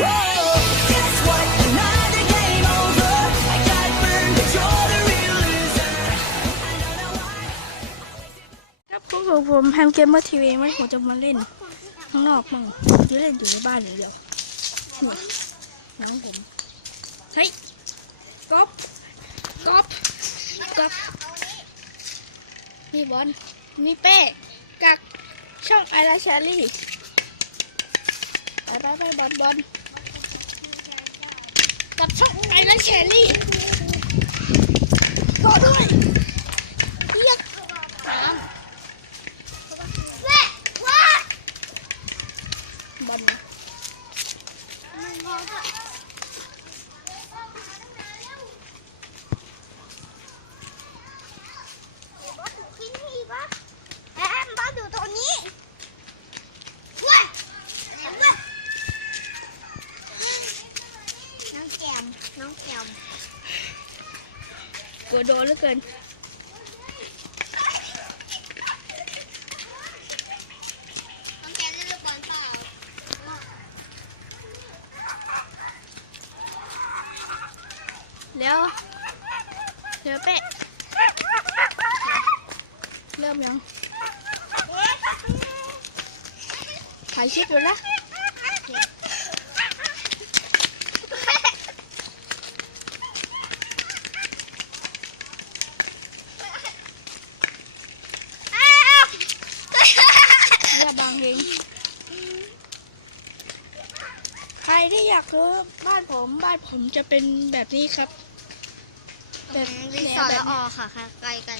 ครับพวกผมผมแฮมเกมเมอร์ทีวีวันผมจะมาเล่น ข้างนอกมั่งหรืเล่นอยู่ในบ้านอย่างเดียวน้องผมเฮ้ยก๊อฟก๊อฟก๊อฟนี่บอลนี่เป้กักช่องไอราชารี่ไปไปไปบอลบอล กับช่องไอราชอรี่ต่อด้วยเรียกน้ำ บอลนะ น้องแกมน้องแกม กลัวโดนเหลือเกินเล่นลูกบอลเปล่าเดี๋ยวเดี๋ยวเป๊ะเริ่มยังถ่ายคลิปอยู่แล้วอย่าบางเองใคร ที่อยากรู้บ้านผมบ้านผมจะเป็นแบบนี้ครับ แบบรีแนสวอร์ทแบละบอนี้อค่ะค่ะไกลไกล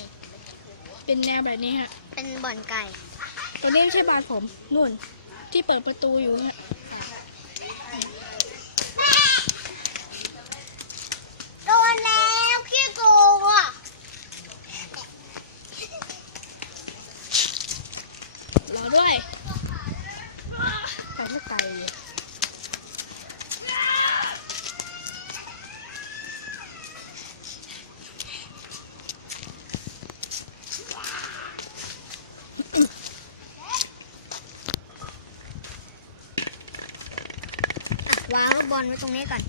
เป็นแนวแบบนี้ฮะเป็นบ่อนไก่ตัวนี้ไม่ใช่บ้านผมนู่น ที่เปิดประตูอยู่เนี่ย โดนแล้วขี้โกงอะ รอด้วยไปไม่ไกลเลย วางลูกบอลไว้ตรงนี้ก่อน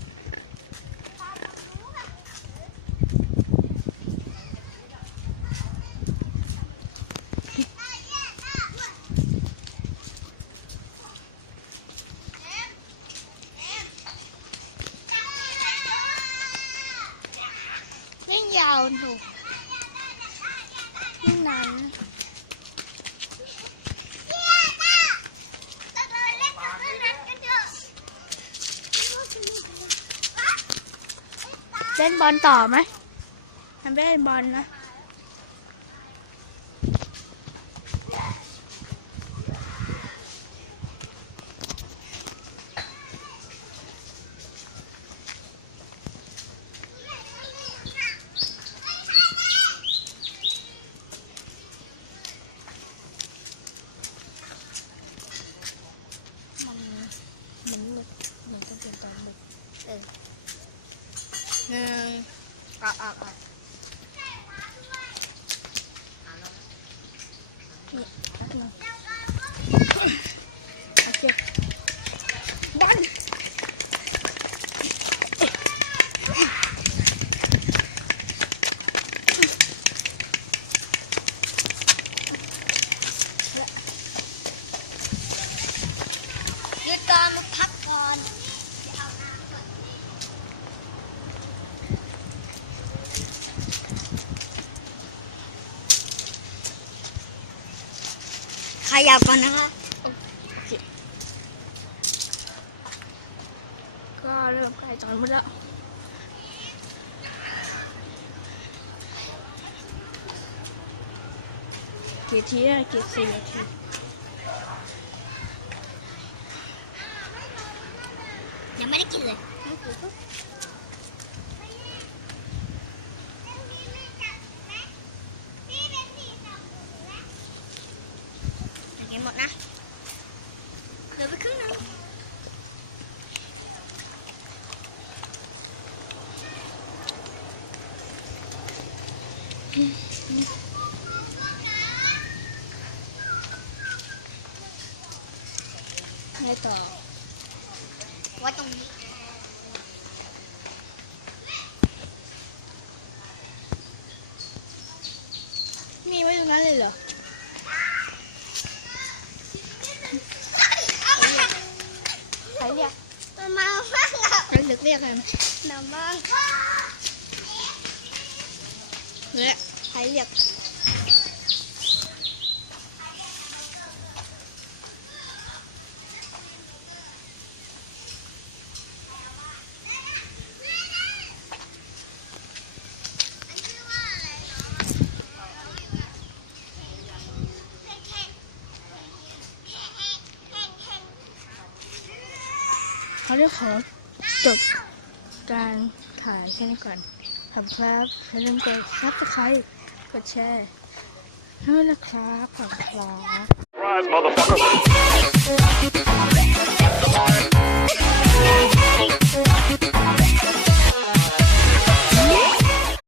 เล่นยาวหนูนี่นานนะ เล่นบอลต่อไหมทำเล่นบอลนะ มันมันหลุดมันก็เป็นการหลุด หนึ่งออกออกออก นี่แป๊บนึงโอเคบอล หยุดก่อนมาพักก่อน ขยับก่อนนะคะก็เริ่มใกล้จอนหมดแล้วกี่ทีนะกี่สี่นาทียังไม่ได้กินเลยกินหมดนะเหลือไปครึ่งนึง ไงต่อไว้ตรงนี้มีไว้ตรงนั้นเลยเหร เรียกมันมาบ้างอะใครเรียเรียกใครน้ำบ้างเขาได้ขอจบการถ่ายแค่นี้ก่อนขอบคุณครับอย่าลืมกดซับสไครต์ กดแชร์ด้วยนะครับขอบคุณครับ Rise, motherfucker.